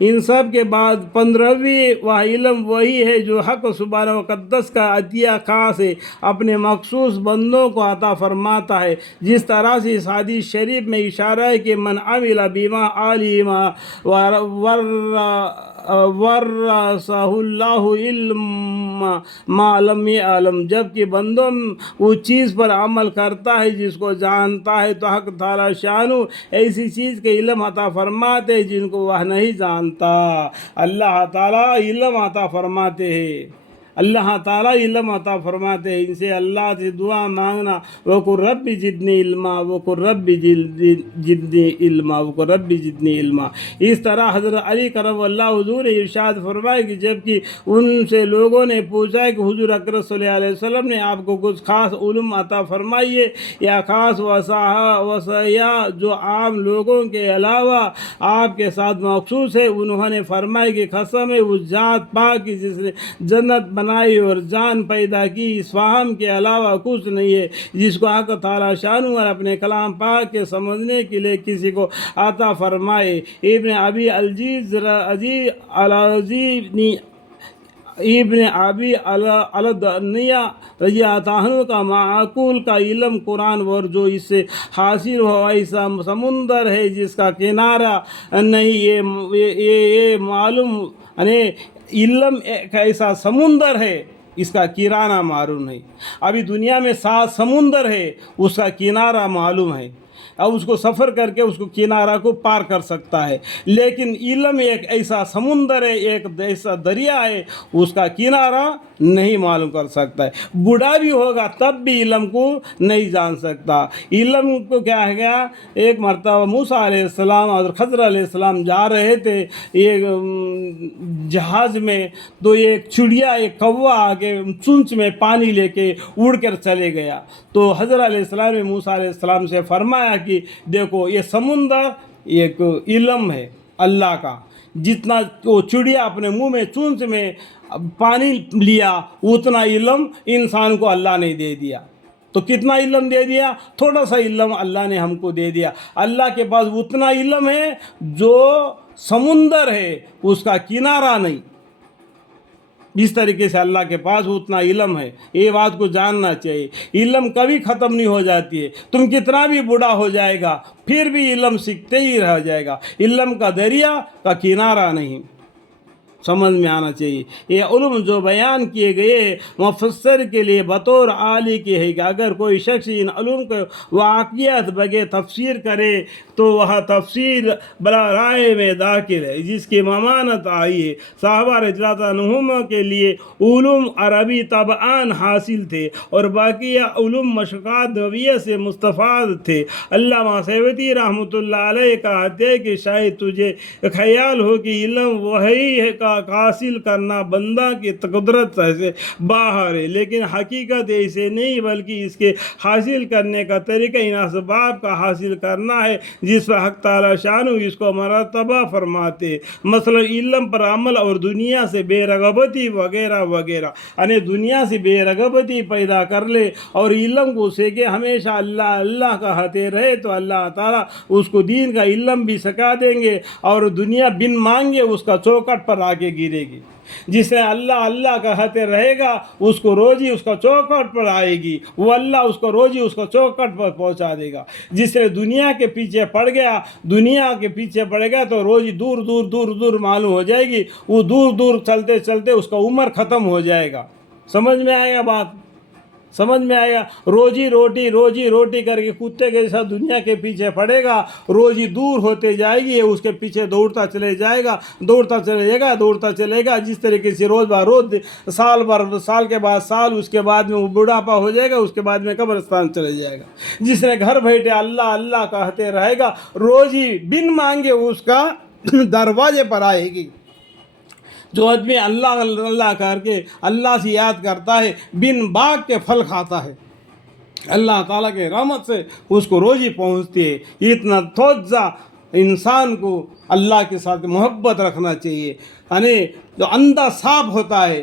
ان سب کے بعد 15ویں وہ علم وہی ہے جو حق سبحانہ و تقدس کا عطیہ خاص ہے، اپنے مخصوص بندوں کو عطا فرماتا ہے، جس طرح سے اس حدیث شریف میں اشارہ ہے کہ من عمل بما علم ورثہ اللہ علم ما لم یعلم، جبکہ بندوں اس چیز پر عمل کرتا ہے جس کو جانتا ہے تو حق تعالی شانو ایسی چیز کے علم عطا فرماتے ہیں جن کو وہ نہیں جانتا۔ اللہ تعالی علم عطا فرماتے ہیں، اللہ تعالیٰ علم عطا فرماتے ہیں۔ ان سے اللہ سے دعا مانگنا، وَقُلْ رَبِّ زِدْنِی عِلْمًا وَقُلْ رَبِّ زِدْنِی عِلْمًا وَقُلْ رَبِّ زِدْنِی عِلْمًا۔ اس طرح حضرت علی کرم اللہ حضور نے ارشاد فرمایا کہ جبکہ ان سے لوگوں نے پوچھا کہ حضور اکرم صلی اللہ علیہ وسلم نے آپ کو کچھ خاص علم عطا فرمائیے یا خاص وصایا جو عام لوگوں کے علاوہ آپ کے ساتھ مخصوص ہے، انہوں نے فرمایا کہ قسم ہے اس ذات پاک کی جس نے جنت بنائی اور جان پیدا کی، اس فہم کے علاوہ کچھ نہیں ہے جس کو حق تعالی شان اور اپنے کلام پاک کے سمجھنے کے لیے کسی کو عطا فرمائے۔ ابن ابی الدنیا رضی اللہ عنہ کا معقول کا علم قرآن اور جو اس سے حاصل ہو ایسا سمندر ہے جس کا کنارہ نہیں، یہ معلوم یعنی علم ایک ایسا سمندر ہے اس کا کنارہ معلوم نہیں۔ ابھی دنیا میں 7 سمندر ہے، اس کا کنارہ معلوم ہے، اب اس کو سفر کر کے اس کو کنارہ کو پار کر سکتا ہے، لیکن علم ایک ایسا سمندر ہے، ایک ایسا دریا ہے، اس کا کنارہ نہیں معلوم کر سکتا ہے۔ بوڑھا بھی ہوگا تب بھی علم کو نہیں جان سکتا۔ علم کو کیا ہے گیا، ایک مرتبہ موسیٰ علیہ السلام اور خضر علیہ السلام جا رہے تھے ایک جہاز میں، تو ایک چڑیا ایک کوا آگے چونچ میں پانی لے کے اڑ کر چلے گیا، تو حضرت علیہ السلام نے موسیٰ علیہ السلام سے فرمایا کہ دیکھو یہ سمندر ایک علم ہے اللہ کا، جتنا وہ چڑیا اپنے منہ میں چونچ میں پانی لیا اتنا علم انسان کو اللہ نے دے دیا۔ تو کتنا علم دے دیا؟ تھوڑا سا علم اللہ نے ہم کو دے دیا۔ اللہ کے پاس اتنا علم ہے جو سمندر ہے اس کا کنارہ نہیں، اس طریقے سے اللہ کے پاس اتنا علم ہے، یہ بات کو جاننا چاہیے۔ علم کبھی ختم نہیں ہو جاتی ہے، تم کتنا بھی بوڑھا ہو جائے گا پھر بھی علم سیکھتے ہی رہ جائے گا، علم کا دریا کا کنارہ نہیں، سمجھ میں آنا چاہیے۔ یہ علم جو بیان کیے گئے مفسر کے لیے بطور عالی کی ہے کہ اگر کوئی شخص ان علوم کو واقعیت بغیر تفسیر کرے تو وہ تفسیر بلا رائے میں داخل ہے، جس کی ممانت آئی ہے۔ صحابہ رضی اللہ عنہم کے لیے علوم عربی طبعاً حاصل تھے اور باقی علوم مشقات نبویہ سے مستفاد تھے۔ علامہ سیوطی رحمۃ اللہ علیہ کہتے ہیں کہ شاید تجھے خیال ہو کہ علم وحی ہے کا حاصل کرنا بندہ کی قدرت سے باہر ہے، لیکن حقیقت ایسے نہیں، بلکہ اس کے حاصل کرنے کا طریقہ ان اسباب کا حاصل کرنا ہے جس پر حق تعالی شانو اس کو مرتبہ فرماتے، مثلا علم پر عمل اور دنیا سے بے رغبتی وغیرہ وغیرہ۔ یعنی دنیا سے بے رغبتی پیدا کر لے اور علم کو سیکھے، ہمیشہ اللہ اللہ کہتے رہے تو اللہ تعالیٰ اس کو دین کا علم بھی سکھا دیں گے، اور دنیا بن مانگے اس کا چوکٹ پر آ کے گرے گی۔ جس نے اللہ اللہ کہتے رہے گا اس کو روزی اس کا چوکٹ پر آئے گی، وہ اللہ اس کو روزی اس کو چوکٹ پر پہنچا دے گا۔ جس نے دنیا کے پیچھے پڑ گیا تو روزی دور دور دور دور معلوم ہو جائے گی، وہ دور دور چلتے چلتے اس کا عمر ختم ہو جائے گا۔ سمجھ میں آئے گا بات؟ سمجھ میں آئے گا؟ روزی روٹی کر کے کتے کے ساتھ دنیا کے پیچھے پڑے گا، روزی دور ہوتے جائے گی، اس کے پیچھے دوڑتا چلے جائے گا، جس طریقے سے روز بہ روز سال کے بعد سال، اس کے بعد میں وہ بڑھاپا ہو جائے گا، اس کے بعد میں قبرستان چلے جائے گا۔ جس نے گھر بیٹھے اللہ اللہ کہتے رہے گا، روزی بن مانگے اس کا دروازے پر آئے گی۔ جو آدمی اللہ اللہ کر کے اللہ سے یاد کرتا ہے بن باغ کے پھل کھاتا ہے، اللہ تعالیٰ کے رحمت سے اس کو روزی پہنچتی ہے۔ اتنا توجہ انسان کو اللہ کے ساتھ محبت رکھنا چاہیے۔ یعنی جو اندھا سانپ ہوتا ہے